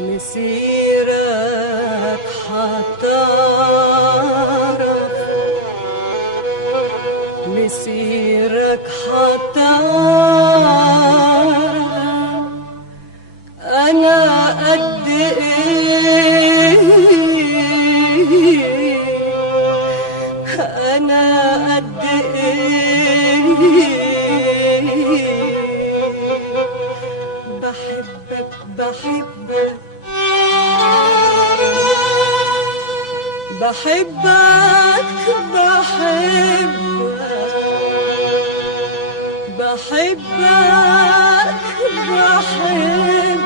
مسيرك حتعرف، مسيرك حتعرف أنا قد إيه، أنا قد إيه بحبك بحبك بحبك بحبك بحبك بحبك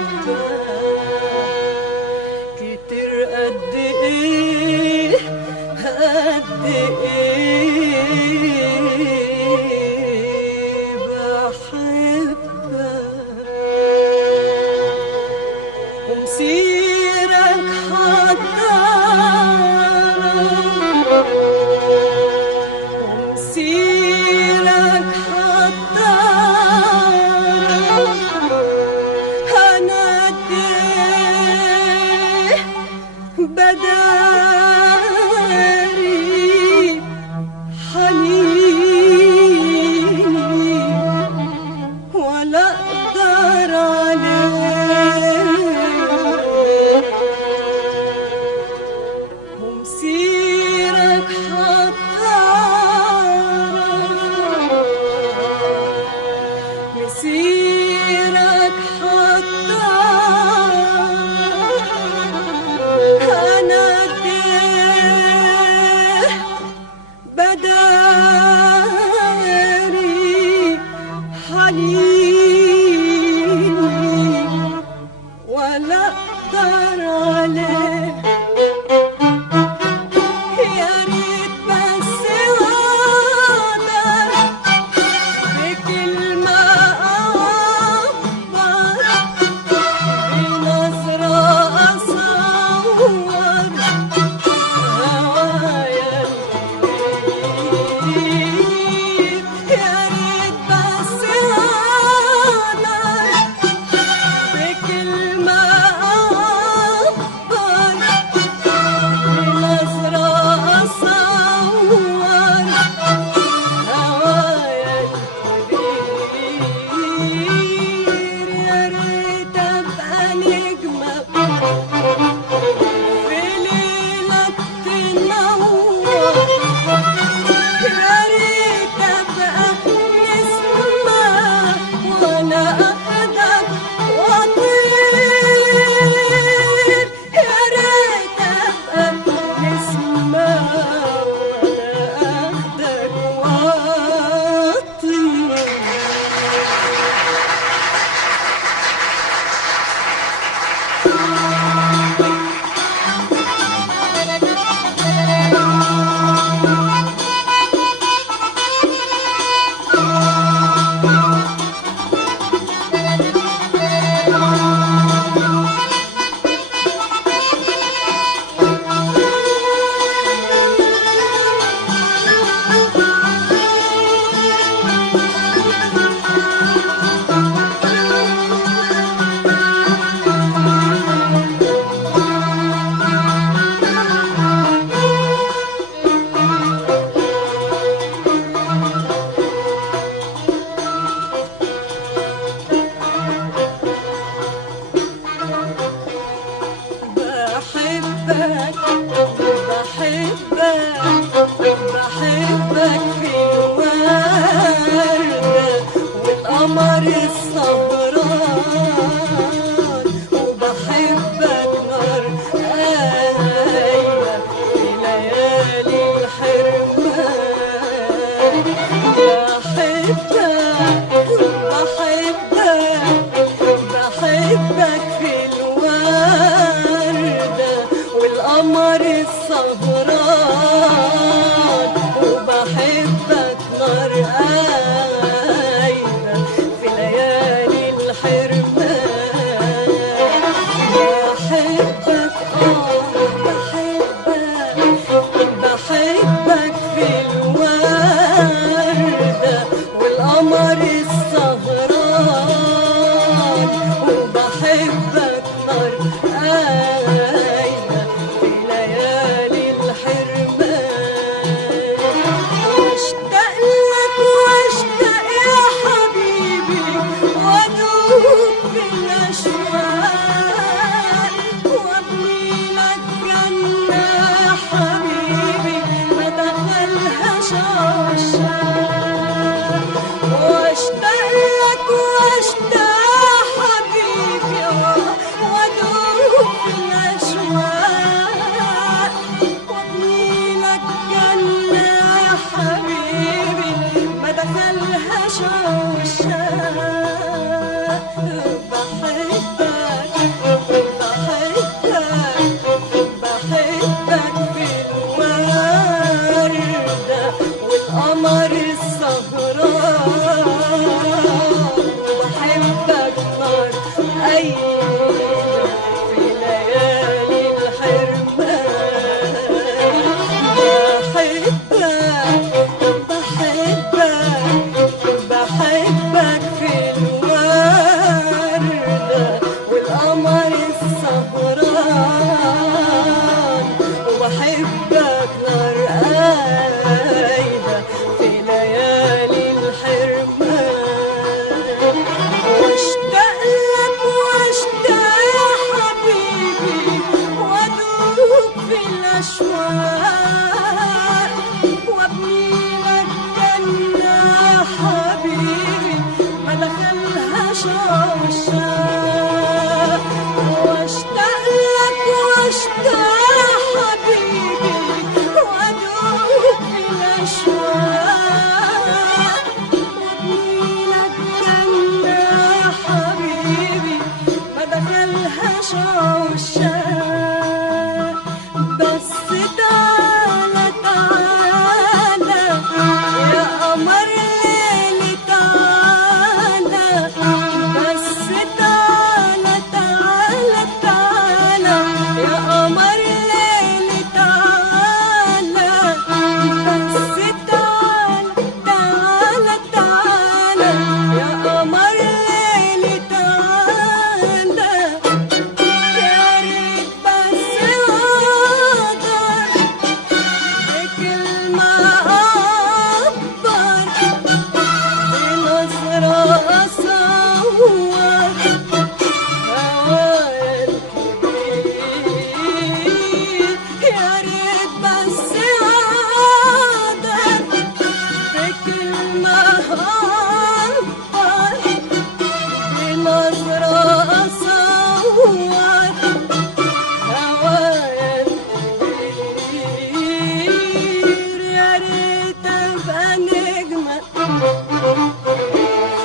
كتير قد ايه قد ايه بحبك ومسيرك حتعرف، ومسيرك حتعرف أنا قد إيه بداري حنيني ولا أقدر عليه، ومسيرك حتعرف، مسيرك حتعرف أنا قد إيه بداري حنيني ولا أقدر عليه. يا ريت بس أقدر بكلمة أعبر، بنظرة أصور هوايا الكبير. يا ريت بس أقدر بكلمة أعبر، بنظرة أصور هوايا الكبير. يا ريت أبقى نجمة في ليلك تنور، يا ريت أبقى نسمة وأنا أخدك وأطير، يا ريت أبقى نسمة وأنا أخدك وأطير. بحبك بحبك بحبك في الوردة والقمر السهران، وبحبك نار قايمة في ليالي الحرمان. بحبك بحبك في الوردة والقمر السهران، وبحبك نار قايمة في ليالي الحرمان. بحبك بحبك في الوردة والقمر السهران، وبحبك نار سهران وبحبك نار قايدة في ليالي الحرمان واشتاق لك واشتاق يا حبيبي وادوب في الاشواق وابني لك جنة يا حبيبي ما دخلهاش عشاق واشتاق لك واشتاق يا حبيبي وادوب في الاشواق وابني لك جنة يا حبيبي ما دخلهاش عشاق بس تعالى تعالى يا قمر ليلي تعالى بس تعالى تعالى تعالى يا قمر ليلي تعالى بس تعالى تعالى تعالى يا قمر ليلي تعالى يا ريت بس اقدر بكلمة أعبر بنظرة أصور هوايا الكبير يا ريت بس أقدر بكلمة أعبر بنظرة أصور هوايا الكبير يا ريت ابقى نجمة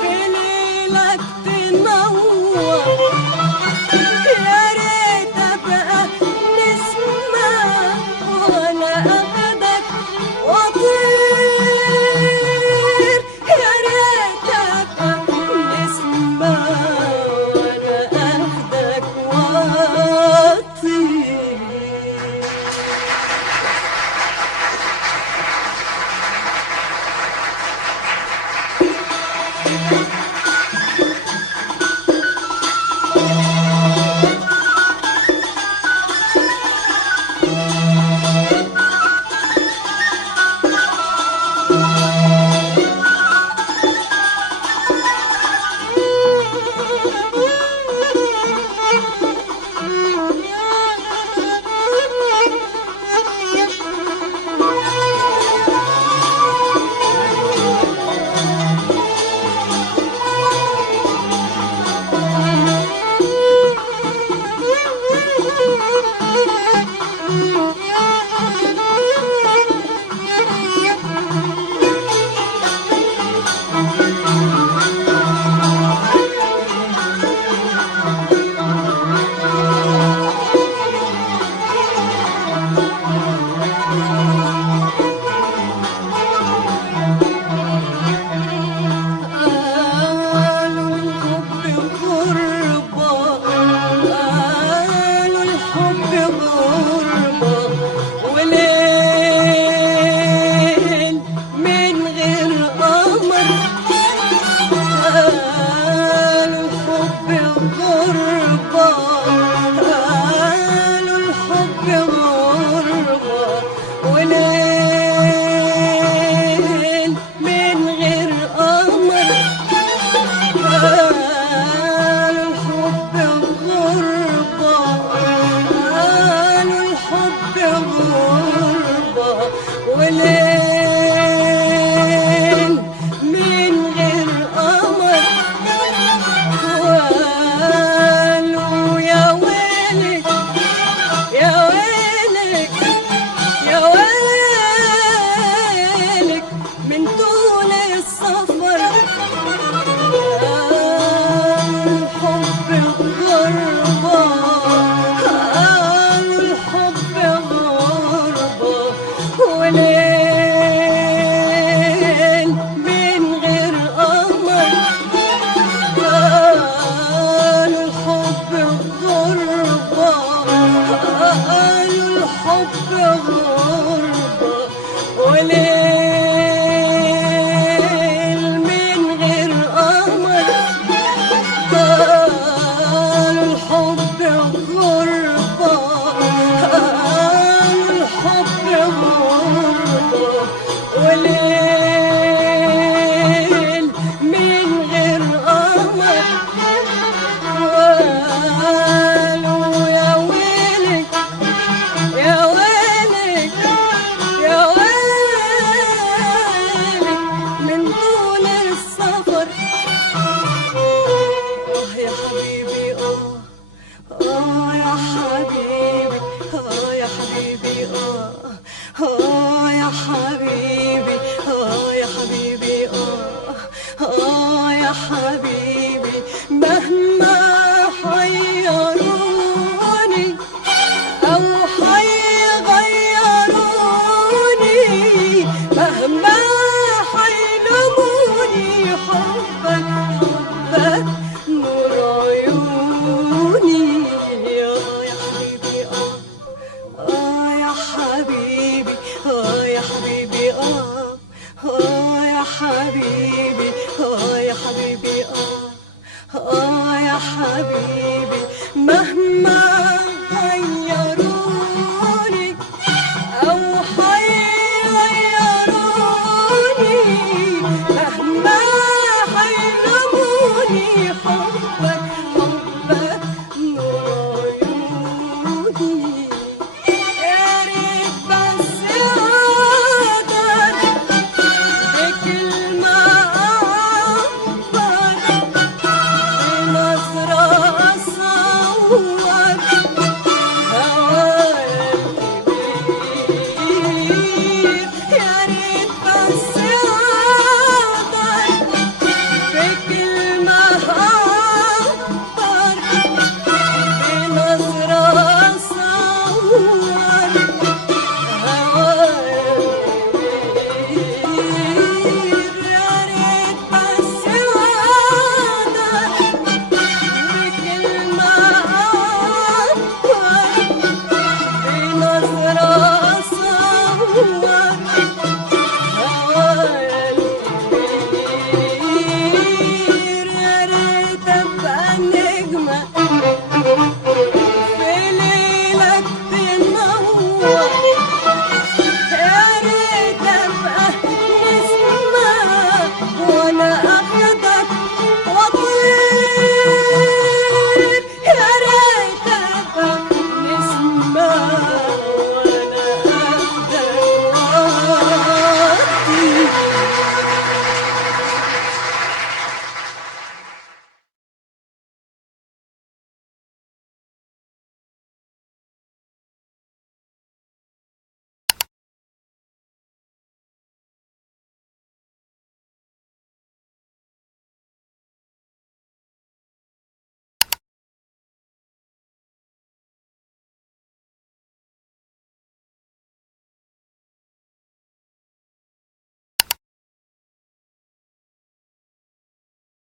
في ليلك تنور يا ريت ابقى نسمة وانا اخدك واطير يا ريت ابقى نسمة وانا اخدك واطير